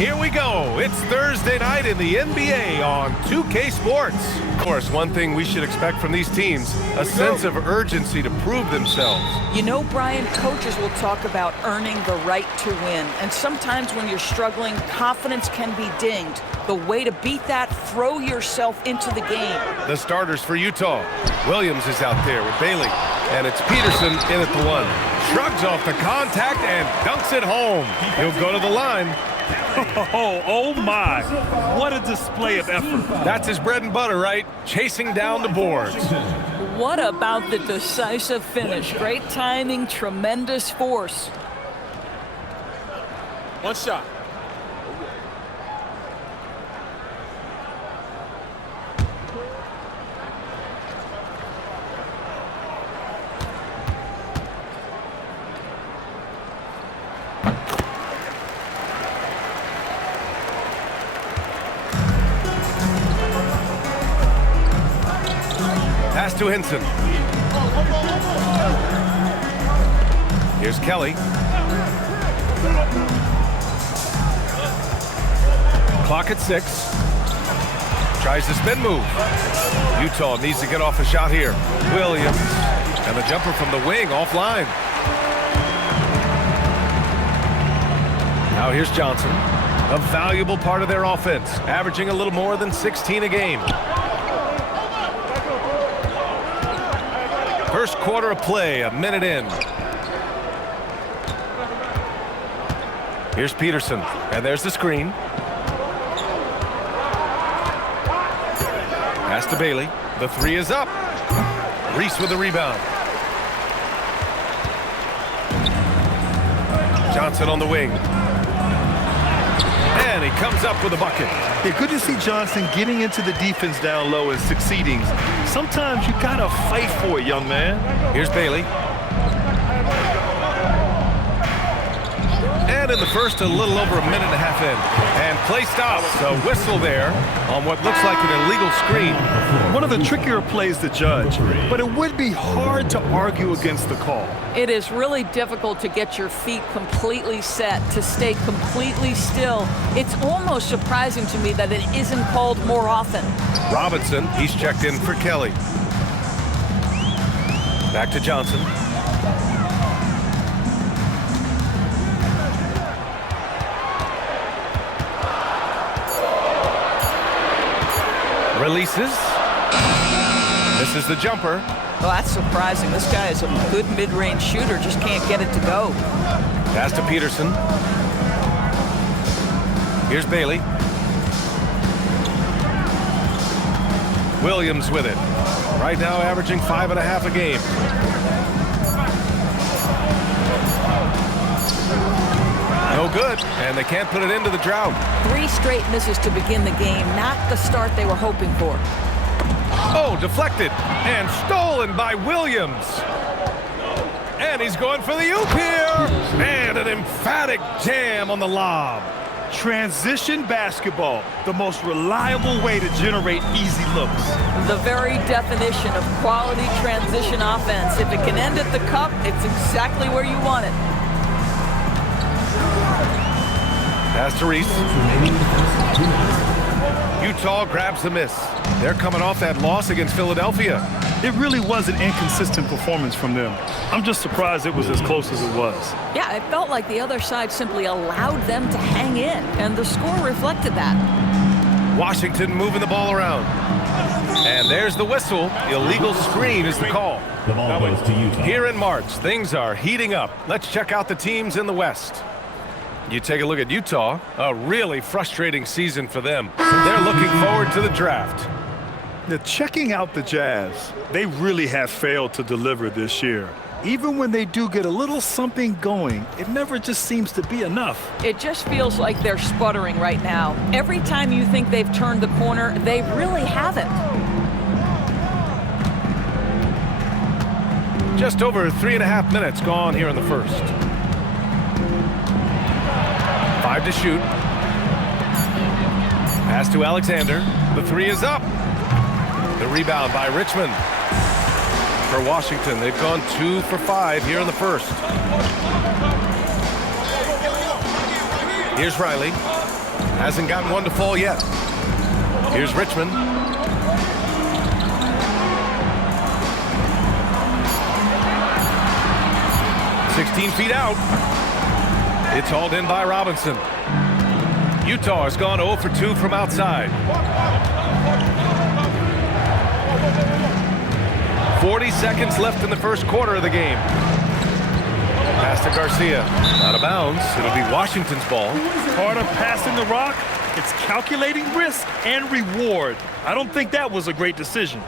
Here we go. It's Thursday night in the NBA on 2K Sports. Of course, one thing we should expect from these teams, a sense of urgency to prove themselves. You know, Brian, coaches will talk about earning the right to win. And sometimes when you're struggling, confidence can be dinged. The way to beat that, throw yourself into the game. The starters for Utah. Williams is out there with Bailey. And it's Peterson in at the one. Shrugs off the contact and dunks it home. He'll go to the line. Oh my, what a display of effort. That's his bread and butter, right? Chasing down the boards. What about the decisive finish? Great timing, tremendous force. One shot. Pass to Hinson. Here's Kelly. Clock at 6. Tries the spin move. Utah needs to get off a shot here. Williams. And the jumper from the wing offline. Now here's Johnson. A valuable part of their offense. Averaging a little more than 16 a game. First quarter of play, a minute in. Here's Peterson, and there's the screen. Pass to Bailey. The three is up. Reese with the rebound. Johnson on the wing. And he comes up with a bucket. Yeah, good to see Johnson getting into the defense down low and succeeding. Sometimes you gotta fight for it, young man. Here's Bailey. And in the first, a little over a minute and a half in. And play stops. A whistle there on what looks like an illegal screen. One of the trickier plays to judge, but it would be hard to argue against the call. It is really difficult to get your feet completely set, to stay completely still. It's almost surprising to me that it isn't called more often. Robinson, he's checked in for Kelly. Back to Johnson. Releases. This is the jumper. Well, that's surprising. This guy is a good mid-range shooter, just can't get it to go. Pass to Peterson. Here's Bailey. Williams with it. Right now averaging 5.5 a game. No good, and they can't put it into the drought. 3 straight misses to begin the game, not the start they were hoping for. Oh, deflected and stolen by Williams. And he's going for the oop here. And an emphatic jam on the lob. Transition basketball, the most reliable way to generate easy looks. The very definition of quality transition offense. If it can end at the cup, it's exactly where you want it. Pass to Reese. Utah grabs the miss. They're coming off that loss against Philadelphia. It really was an inconsistent performance from them. I'm just surprised it was as close as it was. Yeah, it felt like the other side simply allowed them to hang in, and the score reflected that. Washington moving the ball around. And there's the whistle. Illegal screen is the call. The ball goes to Utah. Here in March, things are heating up. Let's check out the teams in the West. You take a look at Utah, a really frustrating season for them. They're looking forward to the draft. Checking out the Jazz, they really have failed to deliver this year. Even when they do get a little something going, it never just seems to be enough. It just feels like they're sputtering right now. Every time you think they've turned the corner, they really haven't. Just over 3.5 minutes gone here in the first. 5 to shoot. Pass to Alexander. The three is up. The rebound by Richmond. For Washington, they've gone 2 for 5 here in the first. Here's Riley. Hasn't gotten one to fall yet. Here's Richmond. "16 feet out." It's hauled in by Robinson. Utah has gone 0 for 2 from outside. 40 seconds left in the first quarter of the game. Pass to Garcia. Out of bounds. It'll be Washington's ball. Part of passing the rock, it's calculating risk and reward. I don't think that was a great decision.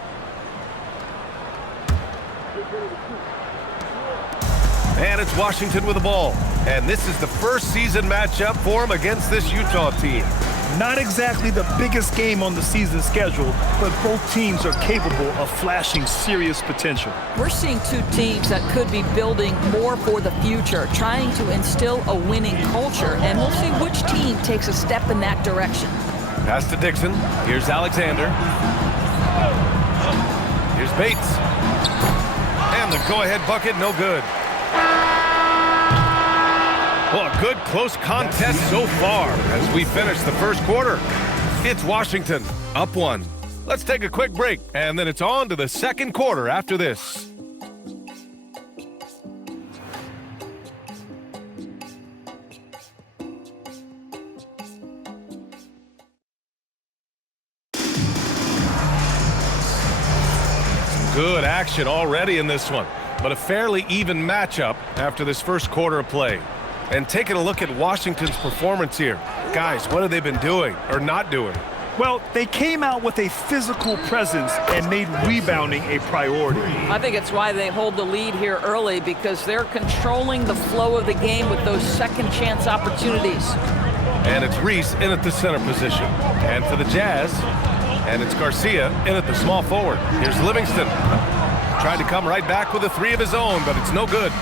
And it's Washington with the ball. And this is the first season matchup for him against this Utah team. Not exactly the biggest game on the season schedule, but both teams are capable of flashing serious potential. We're seeing two teams that could be building more for the future, trying to instill a winning culture, and we'll see which team takes a step in that direction. Pass to Dixon. Here's Alexander. Here's Bates. And the go-ahead bucket, no good. Well, a good close contest so far as we finish the first quarter. It's Washington up 1. Let's take a quick break, and then it's on to the second quarter after this. Good action already in this one, but a fairly even matchup after this first quarter of play. And taking a look at Washington's performance here. Guys, what have they been doing or not doing? Well, they came out with a physical presence and made rebounding a priority. I think it's why they hold the lead here early, because they're controlling the flow of the game with those second chance opportunities. And it's Reese in at the center position. And for the Jazz, and it's Garcia in at the small forward. Here's Livingston. Tried to come right back with a three of his own, but it's no good.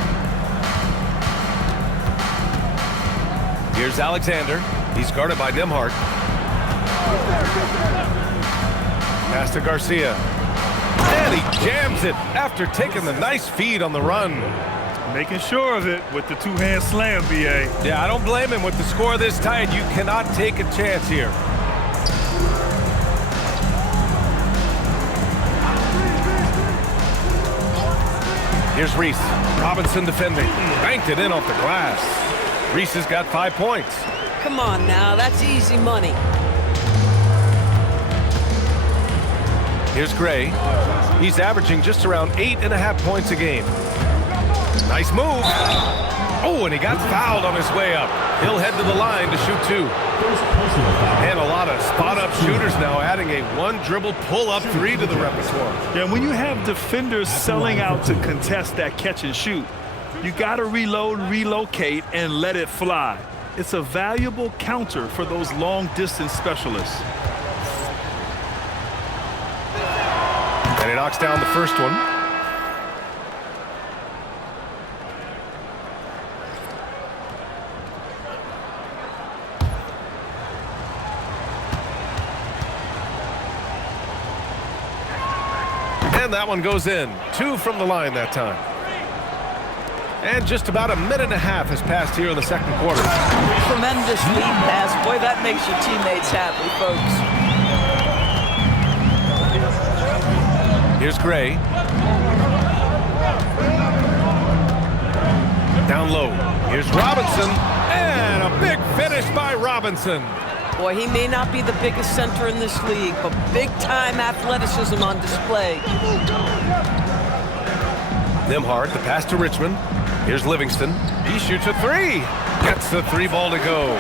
Here's Alexander. He's guarded by Nembhard. Pass to Garcia. And he jams it after taking the nice feed on the run. Making sure of it with the two-hand slam, B.A. Yeah, I don't blame him with the score this tight. You cannot take a chance here. Here's Reese. Robinson defending. Banked it in off the glass. Reese has got 5 points. Come on now, that's easy money. Here's Gray. He's averaging just around 8.5 points a game. Nice move. Oh, and he got fouled on his way up. He'll head to the line to shoot 2. And a lot of spot-up shooters now, adding a one-dribble pull-up 3 to the repertoire. Yeah, when you have defenders selling out to contest that catch and shoot, you got to reload, relocate, and let it fly. It's a valuable counter for those long-distance specialists. And he knocks down the first one. And that one goes in. 2 from the line that time. And just about a minute and a half has passed here in the second quarter. Tremendous lead pass. Boy, that makes your teammates happy, folks. Here's Gray. Down low. Here's Robinson. And a big finish by Robinson. Boy, he may not be the biggest center in this league, but big-time athleticism on display. Nembhard, the pass to Richmond. Here's Livingston. He shoots a 3. Gets the 3 ball to go.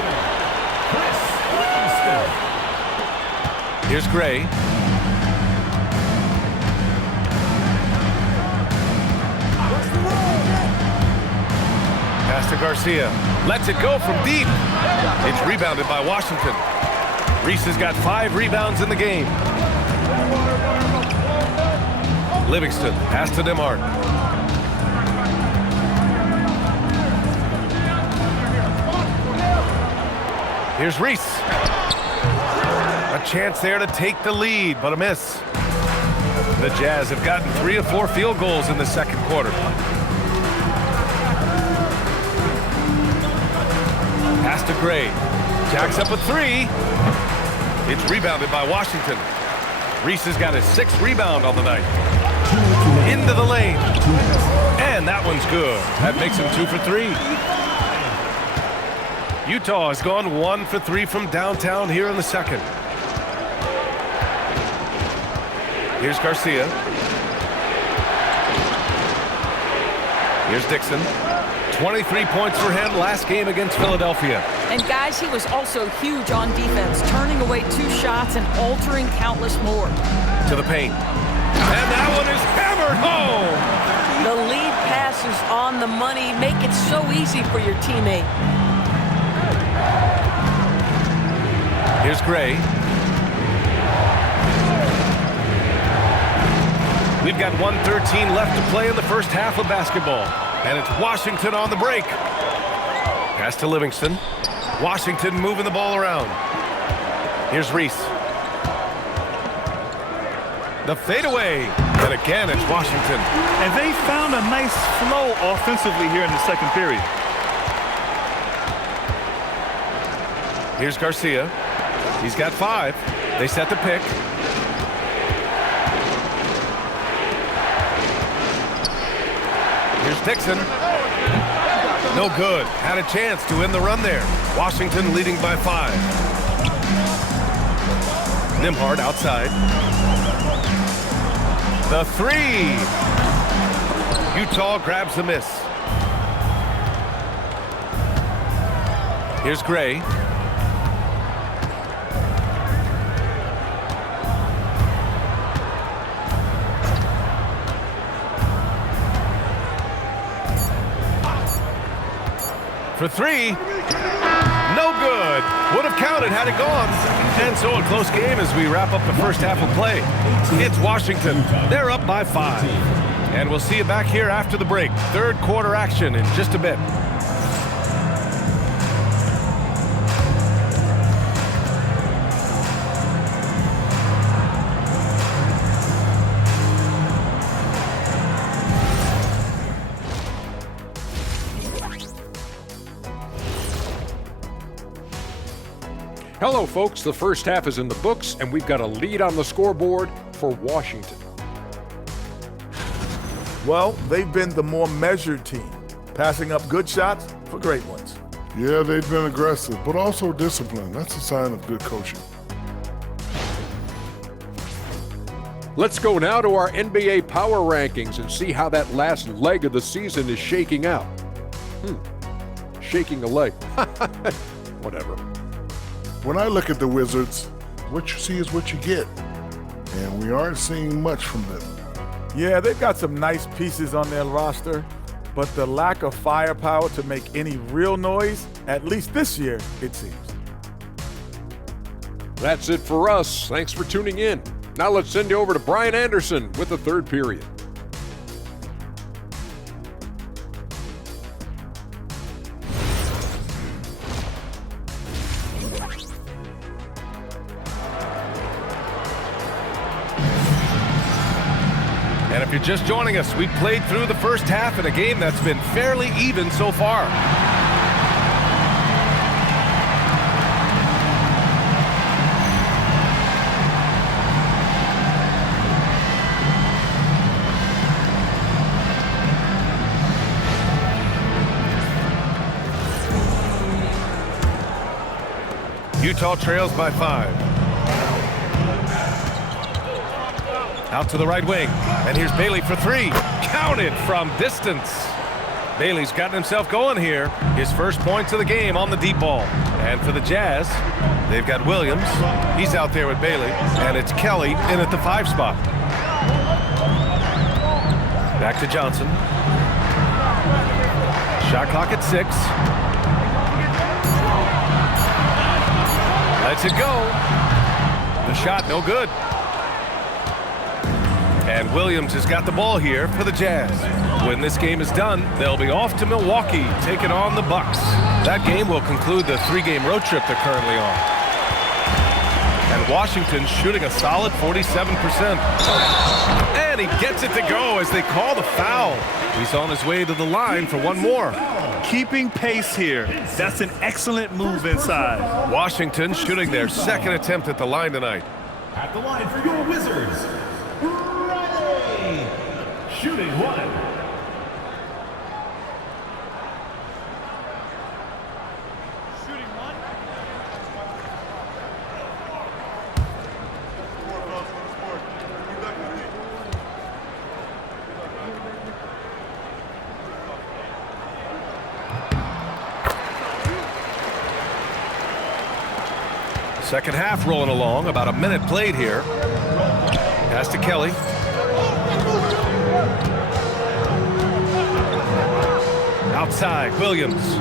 Here's Gray. Pass to Garcia. Lets it go from deep. It's rebounded by Washington. Reese has got 5 rebounds in the game. Livingston, pass to Nembhard. Here's Reese. A chance there to take the lead, but a miss. The Jazz have gotten 3 of 4 field goals in the second quarter. Pass to Gray. Jacks up a 3. It's rebounded by Washington. Reese has got his 6th rebound on the night. Into the lane. And that one's good. That makes him 2 for 3. Utah has gone 1 for 3 from downtown here in the second. Here's Garcia. Here's Dixon. 23 points for him last game against Philadelphia. And guys, he was also huge on defense, turning away 2 shots and altering countless more. To the paint. And that one is hammered home. The lead pass is on the money. Make it so easy for your teammate. Here's Gray. We've got 1:13 left to play in the first half of basketball. And it's Washington on the break. Pass to Livingston. Washington moving the ball around. Here's Reese. The fadeaway. And again, it's Washington. And they found a nice flow offensively here in the second period. Here's Garcia. He's got 5. They set the pick. Here's Dixon. No good. Had a chance to end the run there. Washington leading by 5. Nembhard outside. The 3. Utah grabs the miss. Here's Gray. For 3. No good. Would have counted had it gone. And so a close game as we wrap up the first half of play. It's Washington. They're up by 5. And we'll see you back here after the break. Third quarter action in just a bit. Hello, folks. The first half is in the books, and we've got a lead on the scoreboard for Washington. Well, they've been the more measured team, passing up good shots for great ones. Yeah, they've been aggressive, but also disciplined. That's a sign of good coaching. Let's go now to our NBA power rankings and see how that last leg of the season is shaking out. Shaking a leg. Whatever. When I look at the Wizards, what you see is what you get. And we aren't seeing much from them. Yeah, they've got some nice pieces on their roster, but the lack of firepower to make any real noise, at least this year, it seems. That's it for us. Thanks for tuning in. Now let's send you over to Brian Anderson with the third period. And if you're just joining us, we've played through the first half in a game that's been fairly even so far. Utah trails by 5. Out to the right wing, and here's Bailey for 3. Counted from distance. Bailey's gotten himself going here. His first points of the game on the deep ball. And for the Jazz, they've got Williams. He's out there with Bailey, and it's Kelly in at the 5 spot. Back to Johnson. Shot clock at 6. Lets it go. The shot no good. And Williams has got the ball here for the Jazz. When this game is done, they'll be off to Milwaukee, taking on the Bucks. That game will conclude the 3-game road trip they're currently on. And Washington shooting a solid 47%. And he gets it to go as they call the foul. He's on his way to the line for one more. Keeping pace here. That's an excellent move inside. Washington shooting their second attempt at the line tonight. At the line for your Wizards, Riley, shooting one. Second half rolling along, about a minute played here. Pass to Kelly. Outside, Williams.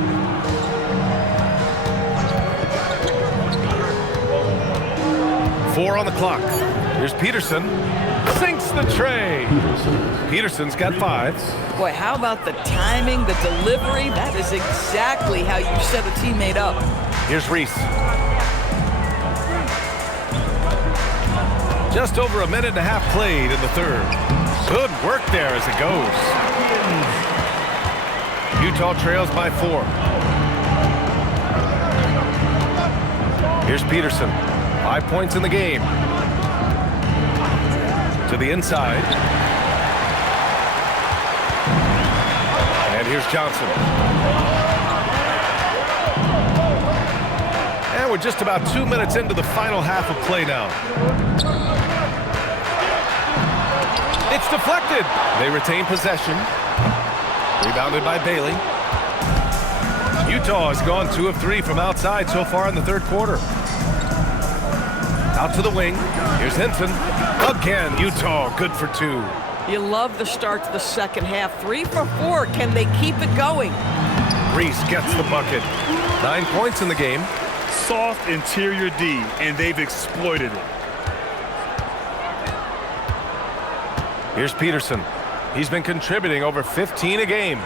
Four on the clock. Here's Peterson. Sinks the tray. Peterson's got 5. Boy, how about the timing, the delivery? That is exactly how you set a teammate up. Here's Reese. Just over a minute and a half played in the third. Good work there as it goes. Utah trails by 4. Here's Peterson. 5 points in the game. To the inside. And here's Johnson. And we're just about 2 minutes into the final half of play now. It's deflected. They retain possession. Rebounded by Bailey. Utah has gone 2 of 3 from outside so far in the third quarter. Out to the wing. Here's Hinton. Again, Utah good for 2. You love the start to the second half. 3 for 4. Can they keep it going? Reese gets the bucket. 9 points in the game. Soft interior D, and they've exploited it. Here's Peterson. He's been contributing over 15 a game.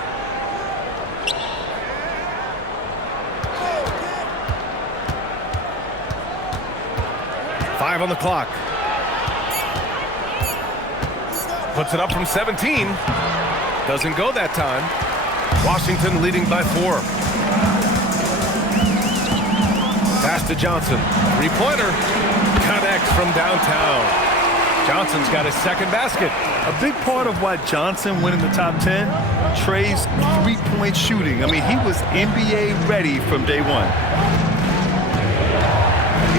Five on the clock. Puts it up from 17. Doesn't go that time. Washington leading by 4. Pass to Johnson. 3-pointer. Connects from downtown. Johnson's got his second basket. A big part of why Johnson went in the top 10, Trey's 3-point shooting. I mean, he was NBA ready from day one.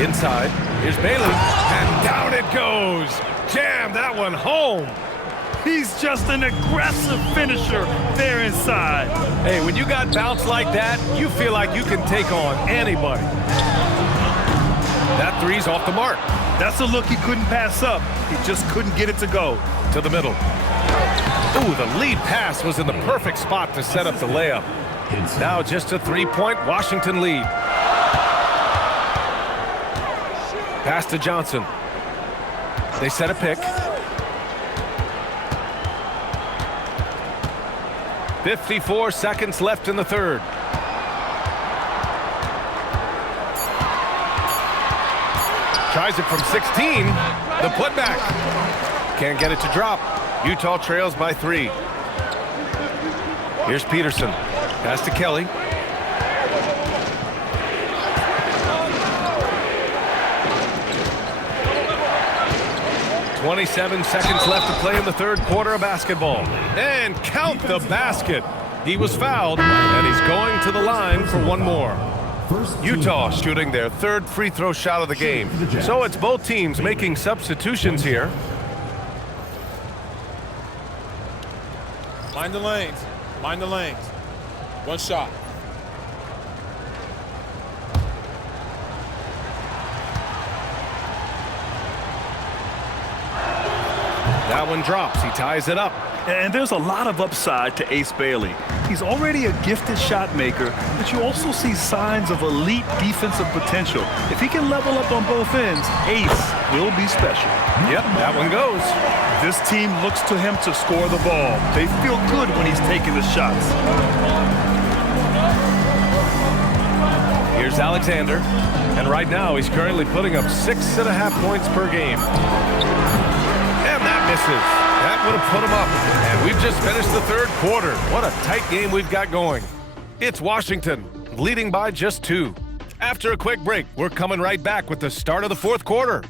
Inside, here's Bailey, and down it goes. Jam that one home. He's just an aggressive finisher there inside. Hey, when you got bounce like that, you feel like you can take on anybody. That 3's off the mark. That's a look he couldn't pass up. He just couldn't get it to go. To the middle. Ooh, the lead pass was in the perfect spot to set up the layup. Now just a 3-point Washington lead. Pass to Johnson. They set a pick. 54 seconds left in the third. Tries it from 16. The putback. Can't get it to drop. Utah trails by 3. Here's Peterson. Pass to Kelly. "27 seconds left to play in the third quarter of basketball. And count the basket. He was fouled, and he's going to the line for one more. Utah shooting their third free throw shot of the game. So it's both teams making substitutions here. Mind the lanes. Mind the lanes. One shot. That one drops. He ties it up. And there's a lot of upside to Ace Bailey. He's already a gifted shot maker, but you also see signs of elite defensive potential. If he can level up on both ends, Ace will be special. Yep, that one goes. This team looks to him to score the ball. They feel good when he's taking the shots. Here's Alexander. And right now, he's currently putting up 6.5 points per game. And that misses. That would have put him up. And we've just finished the third quarter. What a tight game we've got going. It's Washington, leading by just 2. After a quick break, we're coming right back with the start of the fourth quarter.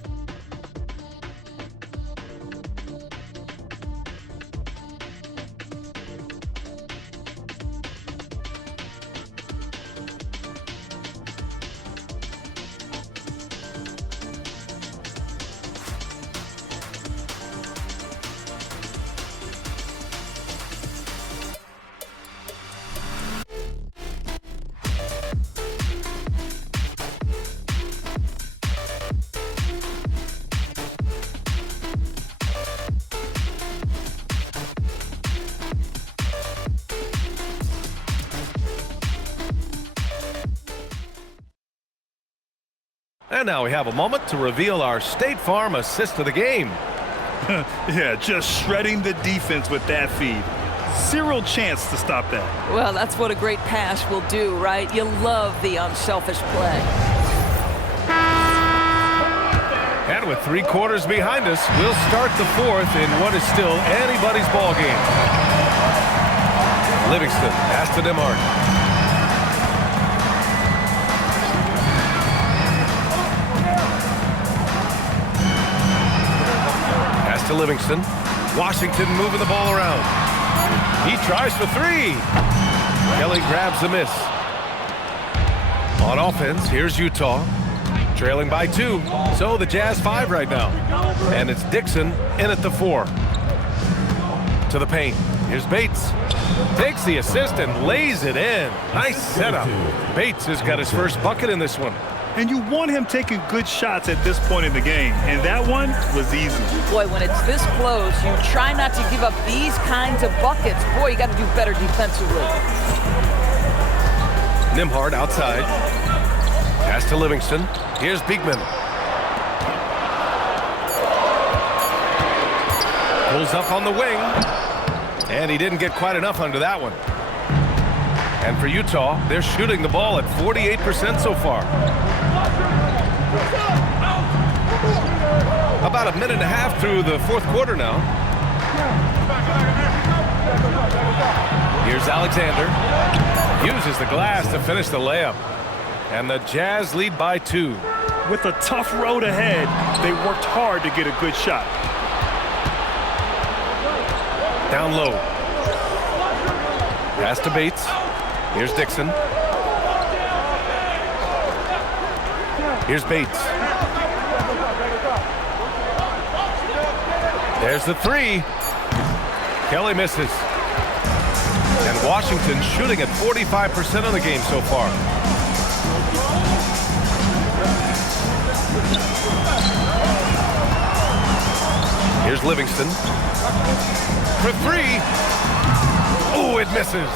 And now we have a moment to reveal our State Farm assist of the game. Yeah, just shredding the defense with that feed. Zero chance to stop that. Well, that's what a great pass will do, right? You love the unselfish play. And with 3 quarters behind us, we'll start the fourth in what is still anybody's ball game. Livingston pass to Demart. To Livingston. Washington moving the ball around. He tries for 3. Kelly grabs the miss. On offense, here's Utah. Trailing by 2. So the Jazz 5 right now. And it's Dixon in at the 4. To the paint. Here's Bates. Takes the assist and lays it in. Nice setup. Bates has got his first bucket in this one. And you want him taking good shots at this point in the game. And that one was easy. Boy, when it's this close, you try not to give up these kinds of buckets. Boy, you got to do better defensively. Nembhard outside. Pass to Livingston. Here's Beekman. Pulls up on the wing. And he didn't get quite enough under that one. And for Utah, they're shooting the ball at 48% so far. About a minute and a half through the fourth quarter now. Here's Alexander. Uses the glass to finish the layup. And the Jazz lead by 2. With a tough road ahead, they worked hard to get a good shot. Down low. Pass to Bates. Here's Dixon. Here's Bates. There's the 3. Kelly misses. And Washington shooting at 45% of the game so far. Here's Livingston. For 3. Oh, it misses.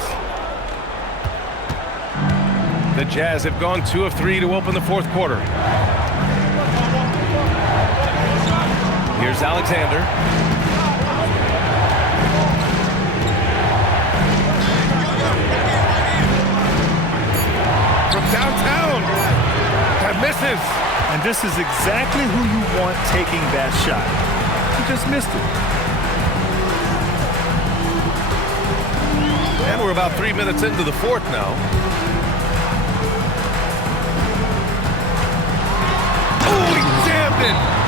The Jazz have gone 2 of 3 to open the fourth quarter. Here's Alexander. From downtown. That misses. And this is exactly who you want taking that shot. He just missed it. And we're about 3 minutes into the fourth now.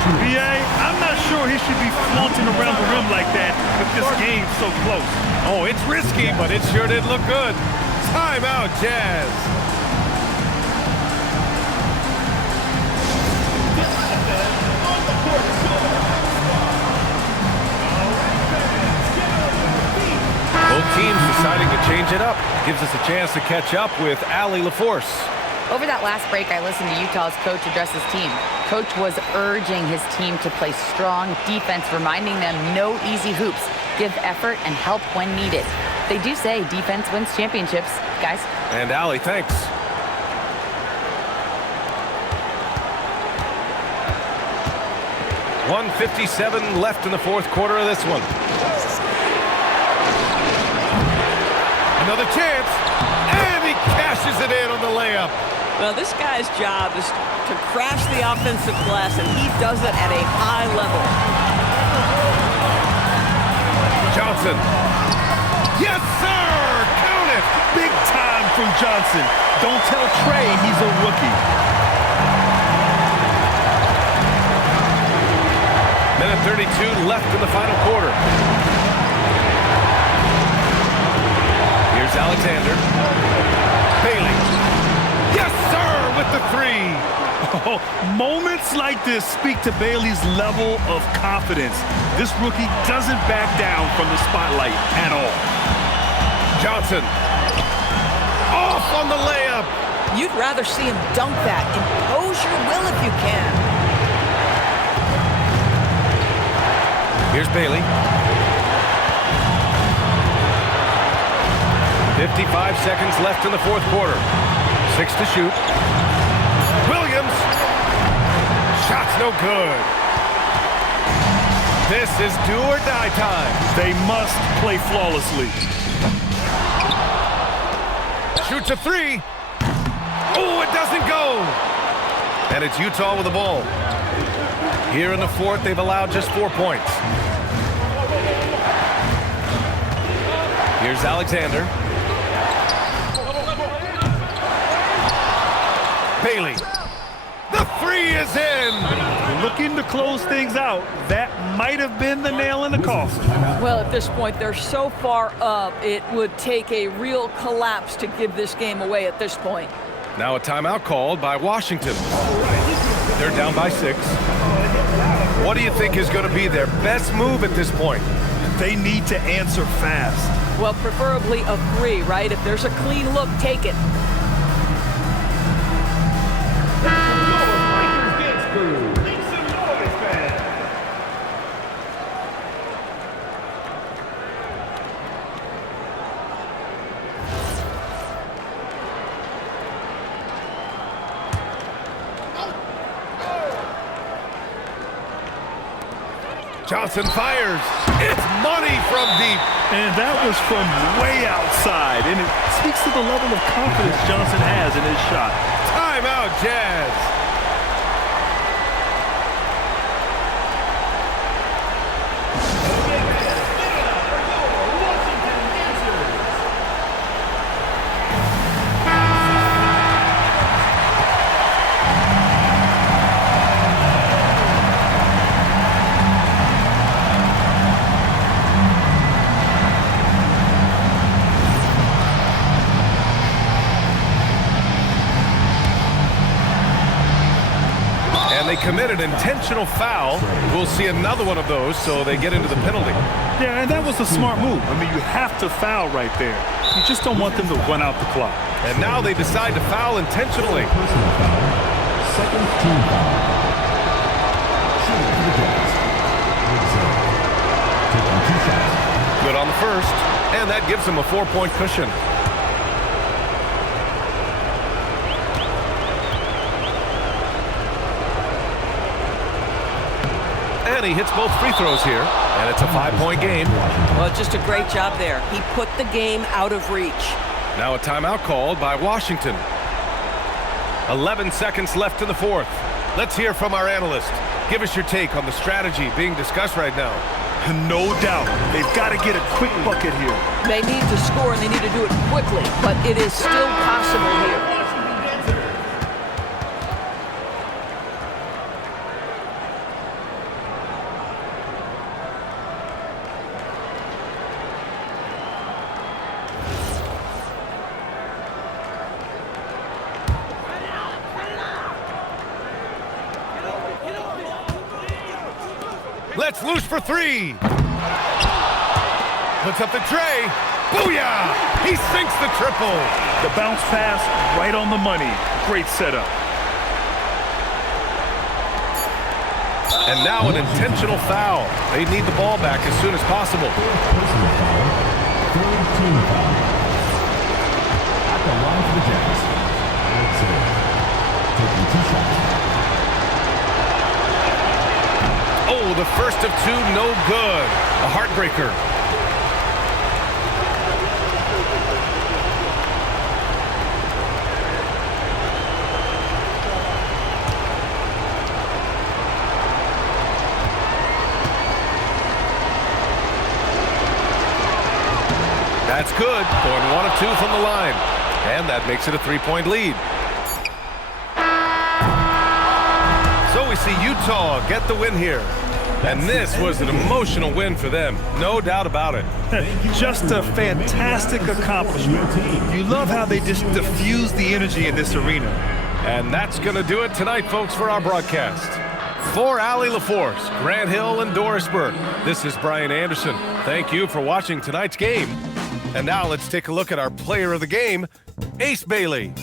BA, I'm not sure he should be flaunting around the rim like that with this game so close. Oh, it's risky, but it sure did look good. Timeout, Jazz. Both teams deciding to change it up. Gives us a chance to catch up with Allie LaForce. Over that last break, I listened to Utah's coach address his team. Coach was urging his team to play strong defense, reminding them no easy hoops, give effort, and help when needed. They do say defense wins championships, guys. And Allie, thanks. .157 left in the fourth quarter of this one. Another chance, and he cashes it in on the layup. Well, this guy's job is to crash the offensive glass, and he does it at a high level. Johnson. Yes, sir! Count it! Big time from Johnson. Don't tell Trey he's a rookie. Minute 32 left in the final quarter. Here's Alexander. Bailey. Yes, sir, with the three. Oh, moments like this speak to Bailey's level of confidence. This rookie doesn't back down from the spotlight at all. Johnson. Off on the layup. You'd rather see him dunk that. Impose your will if you can. Here's Bailey. 55 seconds left in the fourth quarter. 6 to shoot. Williams. Shot's no good. This is do or die time. They must play flawlessly. Shoots a three. Oh, it doesn't go. And it's Utah with the ball. Here in the fourth, they've allowed just 4 points. Here's Alexander. Bailey. The three is in. Looking to close things out. That might have been the nail in the coffin. Well, at this point, they're so far up, it would take a real collapse to give this game away at this point. Now a timeout called by Washington. They're down by 6. What do you think is going to be their best move at this point? They need to answer fast. Well, preferably a 3, right? If there's a clean look, take it. Johnson fires. It's money from deep. And that was from way outside. And it speaks to the level of confidence Johnson has in his shot. Timeout, Jazz. Committed intentional foul. We'll see another one of those, so they get into the penalty. Yeah, and that was a smart move. I mean, you have to foul right there. You just don't want them to run out the clock. And now they decide to foul intentionally. Second team foul. Shooting for the Jazz. Taking 2 shots. Good on the first, and that gives them a 4-point cushion. And he hits both free throws here, and it's a 5-point game. Well, just a great job there. He put the game out of reach. Now a timeout called by Washington. 11 seconds left in the fourth. Let's hear from our analyst. Give us your take on the strategy being discussed right now. No doubt. They've got to get a quick bucket here. They need to score, and they need to do it quickly, but it is still possible here. Let's loose for 3. Puts up the tray. Booyah! He sinks the triple. The bounce pass right on the money. Great setup. And now an intentional foul. They need the ball back as soon as possible. Personal foul. Third team foul. At the line for the Jazz. Taking 2 shots. Oh, the first of 2, no good. A heartbreaker. That's good. Going 1 of 2 from the line. And that makes it a 3-point lead. So we see Utah get the win here. And this was an emotional win for them. No doubt about it. Just a fantastic accomplishment. You love how they just diffuse the energy in this arena. And that's going to do it tonight, folks, for our broadcast. For Allie LaForce, Grant Hill, and Dorisburg, this is Brian Anderson. Thank you for watching tonight's game. And now let's take a look at our player of the game, Ace Bailey.